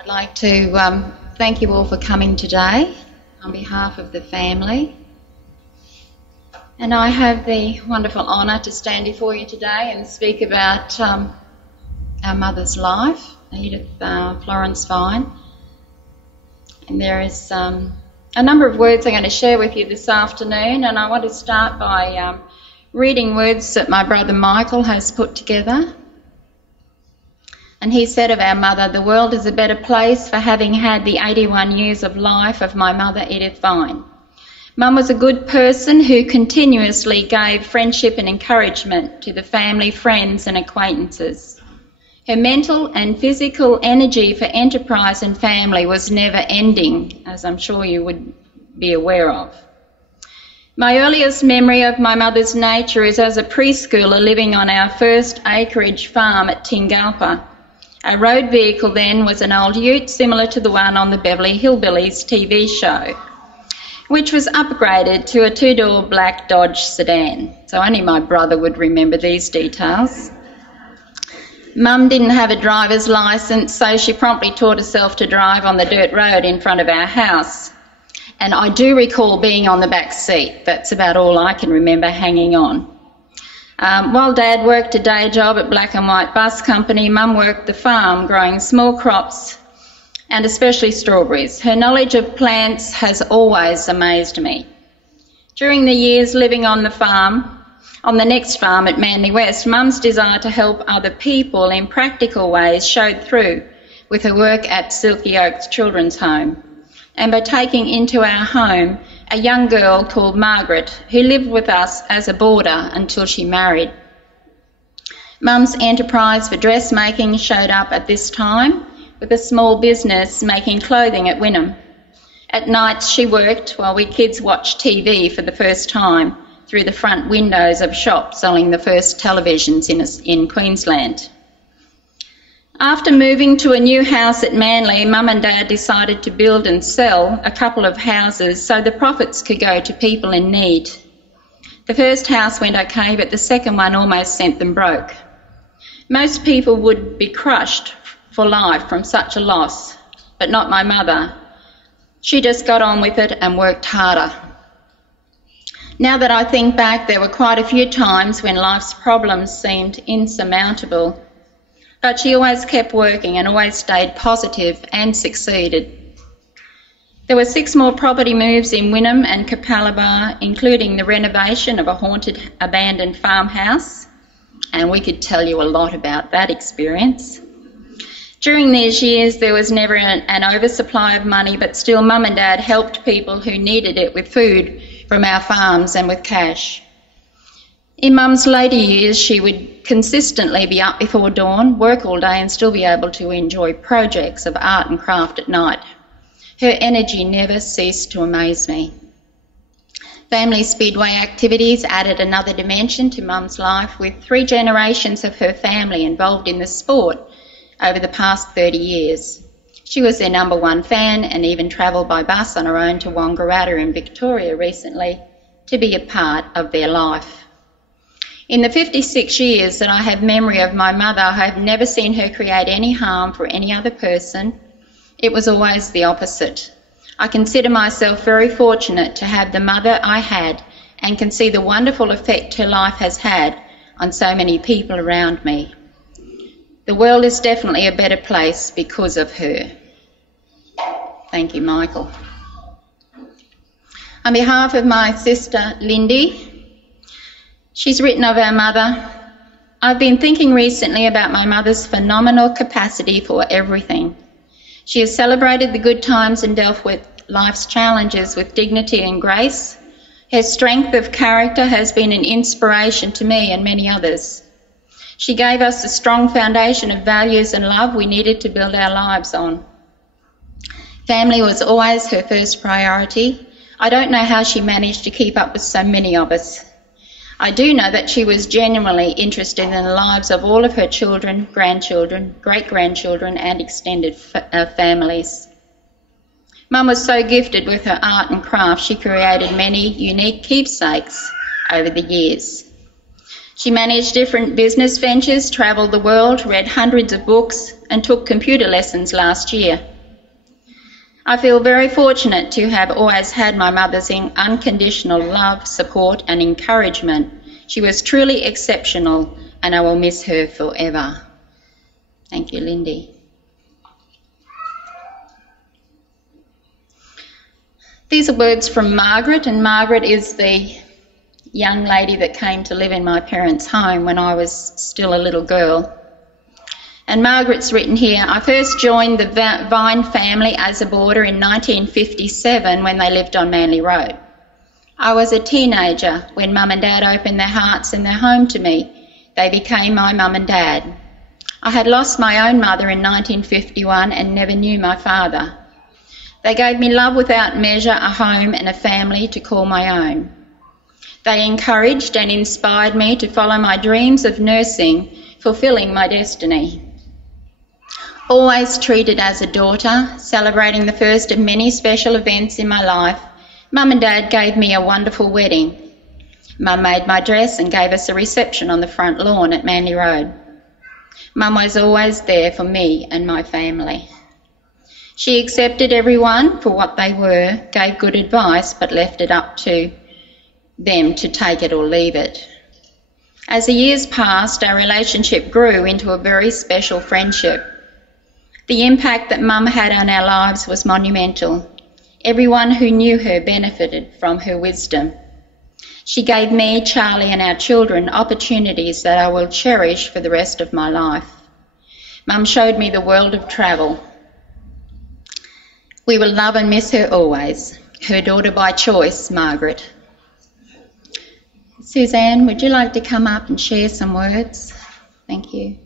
I'd like to thank you all for coming today on behalf of the family. And I have the wonderful honour to stand before you today and speak about our mother's life, Edith Florence Vine. And there is a number of words I'm going to share with you this afternoon, and I want to start by reading words that my brother Michael has put together. And he said of our mother, "The world is a better place for having had the 81 years of life of my mother Edith Vine. Mum was a good person who continuously gave friendship and encouragement to the family, friends and acquaintances. Her mental and physical energy for enterprise and family was never ending, as I'm sure you would be aware of. My earliest memory of my mother's nature is as a preschooler living on our first acreage farm at Tingalpa. Our road vehicle then was an old ute similar to the one on the Beverly Hillbillies TV show, which was upgraded to a two-door black Dodge sedan. So only my brother would remember these details. Mum didn't have a driver's licence, so she promptly taught herself to drive on the dirt road in front of our house. And I do recall being on the back seat. That's about all I can remember hanging on. While Dad worked a day job at Black and White Bus Company, Mum worked the farm growing small crops and especially strawberries. Her knowledge of plants has always amazed me. During the years living on the farm, on the next farm at Manly West, Mum's desire to help other people in practical ways showed through with her work at Silky Oaks Children's Home, and by taking into our home a young girl called Margaret, who lived with us as a boarder until she married. Mum's enterprise for dressmaking showed up at this time with a small business making clothing at Wynnum. At nights she worked while we kids watched TV for the first time through the front windows of shops selling the first televisions in Queensland. After moving to a new house at Manly, Mum and Dad decided to build and sell a couple of houses so the profits could go to people in need. The first house went okay, but the second one almost sent them broke. Most people would be crushed for life from such a loss, but not my mother. She just got on with it and worked harder. Now that I think back, there were quite a few times when life's problems seemed insurmountable. But she always kept working and always stayed positive and succeeded. There were 6 more property moves in Wynnum and Capalaba, including the renovation of a haunted abandoned farmhouse, and we could tell you a lot about that experience. During these years there was never an oversupply of money, but still Mum and Dad helped people who needed it with food from our farms and with cash. In Mum's later years, she would consistently be up before dawn, work all day and still be able to enjoy projects of art and craft at night. Her energy never ceased to amaze me. Family speedway activities added another dimension to Mum's life, with 3 generations of her family involved in the sport over the past 30 years. She was their #1 fan and even travelled by bus on her own to Wangaratta in Victoria recently to be a part of their life. In the 56 years that I have memory of my mother, I have never seen her create any harm for any other person. It was always the opposite. I consider myself very fortunate to have the mother I had and can see the wonderful effect her life has had on so many people around me. The world is definitely a better place because of her." Thank you, Michael. On behalf of my sister, Lindy, she's written of our mother, "I've been thinking recently about my mother's phenomenal capacity for everything. She has celebrated the good times and dealt with life's challenges with dignity and grace. Her strength of character has been an inspiration to me and many others. She gave us a strong foundation of values and love we needed to build our lives on. Family was always her first priority. I don't know how she managed to keep up with so many of us. I do know that she was genuinely interested in the lives of all of her children, grandchildren, great-grandchildren and extended families. Mum was so gifted with her art and craft, she created many unique keepsakes over the years. She managed different business ventures, travelled the world, read hundreds of books, and took computer lessons last year. I feel very fortunate to have always had my mother's unconditional love, support and encouragement. She was truly exceptional and I will miss her forever. Thank you, Lindy. These are words from Margaret, and Margaret is the young lady that came to live in my parents' home when I was still a little girl. And Margaret's written here, I first joined the Vine family as a boarder in 1957 when they lived on Manly Road. I was a teenager when Mum and Dad opened their hearts and their home to me. They became my mum and dad. I had lost my own mother in 1951 and never knew my father. They gave me love without measure, a home and a family to call my own. They encouraged and inspired me to follow my dreams of nursing, fulfilling my destiny. Always treated as a daughter, celebrating the first of many special events in my life, Mum and Dad gave me a wonderful wedding. Mum made my dress and gave us a reception on the front lawn at Manly Road. Mum was always there for me and my family. She accepted everyone for what they were, gave good advice, but left it up to them to take it or leave it. As the years passed, our relationship grew into a very special friendship. The impact that Mum had on our lives was monumental. Everyone who knew her benefited from her wisdom. She gave me, Charlie and our children opportunities that I will cherish for the rest of my life. Mum showed me the world of travel. We will love and miss her always. Her daughter by choice, Margaret. Suzanne, would you like to come up and share some words? Thank you.